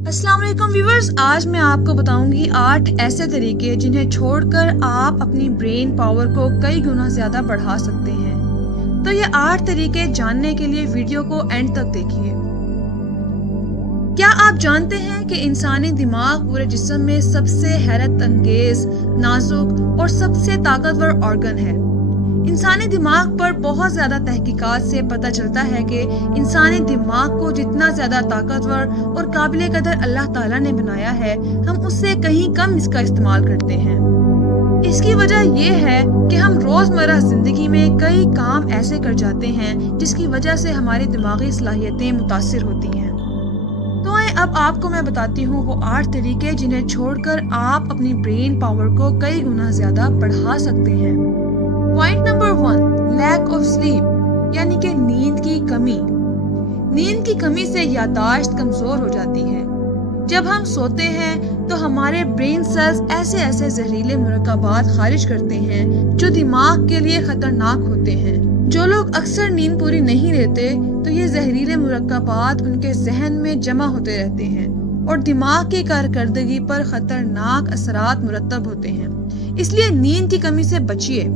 अस्सलाम वालेकुम व्यूअर्स, आज मैं आपको बताऊंगी 8 ऐसे तरीके जिन्हें छोड़कर आप अपनी ब्रेन पावर को कई गुना ज़्यादा बढ़ा सकते हैं। तो ये 8 तरीके जानने के लिए वीडियो को एंड तक देखिए। क्या आप जानते हैं कि इंसानी दिमाग पूरे जिस्म में सबसे हैरत अंगेज, नाजुक और सबसे ताकतवर ऑर्गन है। इंसानी दिमाग पर बहुत ज़्यादा तहकीकात से पता चलता है कि इंसानी दिमाग को जितना ज़्यादा ताकतवर और काबिल कदर अल्लाह ताला ने बनाया है, हम उससे कहीं कम इसका इस्तेमाल करते हैं। इसकी वजह यह है कि हम रोज़मर्रा ज़िंदगी में कई काम ऐसे कर जाते हैं जिसकी वजह से हमारी दिमागी सलाहियतें मुतासिर होती हैं। तो आए अब आपको मैं बताती हूँ वो 8 तरीके जिन्हें छोड़कर आप अपनी ब्रेन पावर को कई गुना ज़्यादा बढ़ा सकते हैं। Point number 1, lack of sleep यानी कि नींद की कमी। नींद की कमी से याददाश्त कमजोर हो जाती है। जब हम सोते हैं तो हमारे ब्रेन सेल्स ऐसे जहरीले मुरक्कबात खारिज करते हैं जो दिमाग के लिए खतरनाक होते हैं। जो लोग अक्सर नींद पूरी नहीं लेते तो ये जहरीले मुरक्कबात उनके जहन में जमा होते रहते हैं और दिमाग की कारकर्दगी पर खतरनाक असरात मुरतब होते हैं। इसलिए नींद की कमी से बचिए।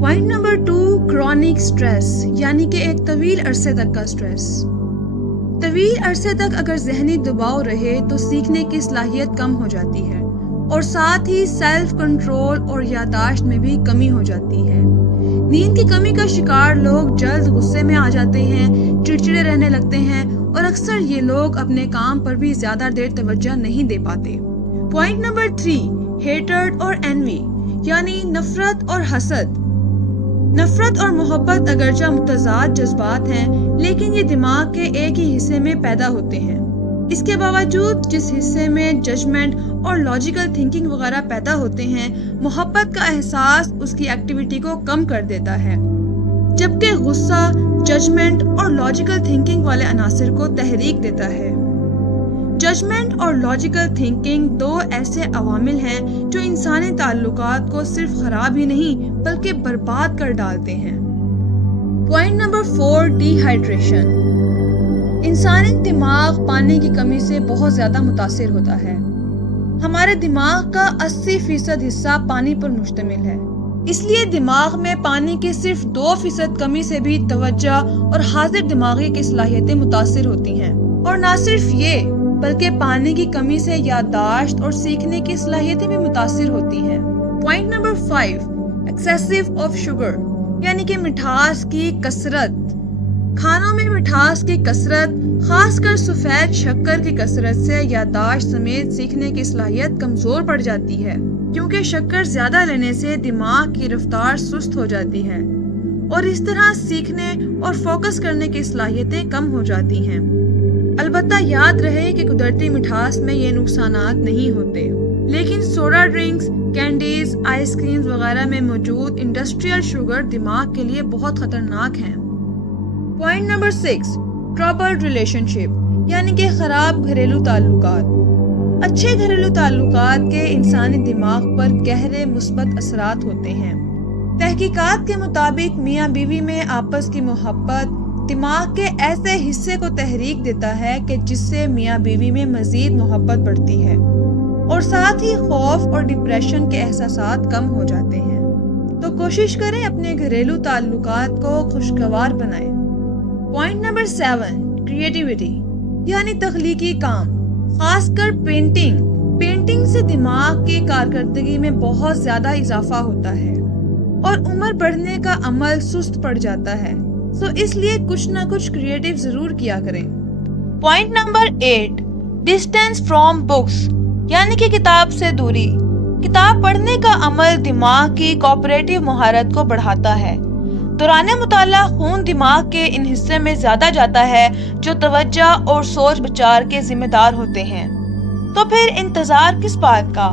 पॉइंट नंबर 2, क्रॉनिक स्ट्रेस यानी कि एक तवील अरसे तक का स्ट्रेस। तवील अरसे तक अगर जहनी दबाव रहे तो सीखने की सलाहियत कम हो जाती है और साथ ही सेल्फ कंट्रोल और याददाश्त में भी कमी हो जाती है। नींद की कमी का शिकार लोग जल्द गुस्से में आ जाते हैं, चिड़चिड़े रहने लगते हैं और अक्सर ये लोग अपने काम पर भी ज्यादा देर तवज्जो नहीं दे पाते। पॉइंट नंबर 3, हेटर्ड और एनवी यानी नफरत और हसद। नफरत और मोहब्बत अगरचा मुतजाद जज्बात हैं, लेकिन ये दिमाग के एक ही हिस्से में पैदा होते हैं। इसके बावजूद जिस हिस्से में जजमेंट और लॉजिकल थिंकिंग वगैरह पैदा होते हैं, मोहब्बत का एहसास उसकी एक्टिविटी को कम कर देता है, जबकि गुस्सा जजमेंट और लॉजिकल थिंकिंग वाले अनासर को तहरीक देता है। जजमेंट और लॉजिकल थिंकिंग 2 ऐसे अवामिल हैं जो इंसानी ताल्लुकात को सिर्फ खराब ही नहीं बल्कि बर्बाद कर डालते हैं। Point number 4, dehydration. इंसानी दिमाग पानी की कमी से बहुत ज्यादा मुतासिर होता है। हमारे दिमाग का 80% हिस्सा पानी पर मुश्तमिल है, इसलिए दिमाग में पानी की सिर्फ 2% कमी से भी तवज्जो और हाजिर दिमागी की सलाहियतें मुतासिर होती हैं। और ना सिर्फ ये बल्कि पानी की कमी से याददाश्त और सीखने की सलाहियतें भी मुतासिर होती हैं। Point number 5, excessive of sugar यानी कि मिठास की कसरत। खानों में मिठास की कसरत, खासकर सफेद शक्कर की कसरत से याददाश्त समेत सीखने की सलाहियत कमजोर पड़ जाती है, क्योंकि शक्कर ज्यादा लेने से दिमाग की रफ्तार सुस्त हो जाती है और इस तरह सीखने और फोकस करने की सलाहियतें कम हो जाती हैं। अलबत्ता याद रहे कि कुदरती मिठास में ये नुकसानात नहीं होते, लेकिन सोडा ड्रिंक्स, कैंडीज, आइसक्रीम्स वगैरह में मौजूद इंडस्ट्रियल शुगर दिमाग के लिए बहुत खतरनाक हैं। पॉइंट नंबर 6, ट्रबल्ड रिलेशनशिप यानी कि खराब घरेलू ताल्लुकात। अच्छे घरेलू ताल्लुकात के इंसानी दिमाग पर गहरे मुस्बत असरात होते हैं। तहकीकात के मुताबिक मियाँ बीवी में आपस की मोहब्बत दिमाग के ऐसे हिस्से को तहरीक देता है कि जिससे मियाँ बीवी में मजीद मोहब्बत बढ़ती है और साथ ही खौफ और डिप्रेशन के एहसासात कम हो जाते हैं। तो कोशिश करें अपने घरेलू ताल्लुकात को खुशगवार बनाएं। पॉइंट नंबर 7, क्रिएटिविटी यानी तख्लीकी काम, खासकर पेंटिंग। पेंटिंग से दिमाग की कारकर्दगी में बहुत ज्यादा इजाफा होता है और उम्र बढ़ने का अमल सुस्त पड़ जाता है, तो इसलिए कुछ ना कुछ क्रिएटिव जरूर किया करें। Point number 8, distance from books यानी कि किताब से दूरी। किताब पढ़ने का अमल दिमाग की कोऑपरेटिव महारत को बढ़ाता है। दौरान मुताला खून दिमाग के इन हिस्से में ज्यादा जाता है जो तवज्जो और सोच विचार के जिम्मेदार होते हैं। तो फिर इंतजार किस बात का,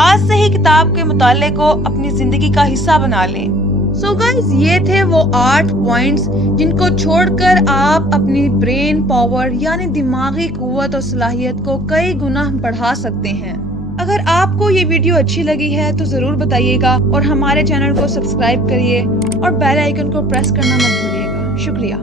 आज से ही किताब के मुताले को अपनी जिंदगी का हिस्सा बना लें। सो गाइस, ये थे वो 8 पॉइंट्स जिनको छोड़कर आप अपनी ब्रेन पावर यानी दिमागी कुव्वत और सलाहियत को कई गुना बढ़ा सकते हैं। अगर आपको ये वीडियो अच्छी लगी है तो जरूर बताइएगा और हमारे चैनल को सब्सक्राइब करिए और बेल आइकन को प्रेस करना मत भूलिएगा। शुक्रिया।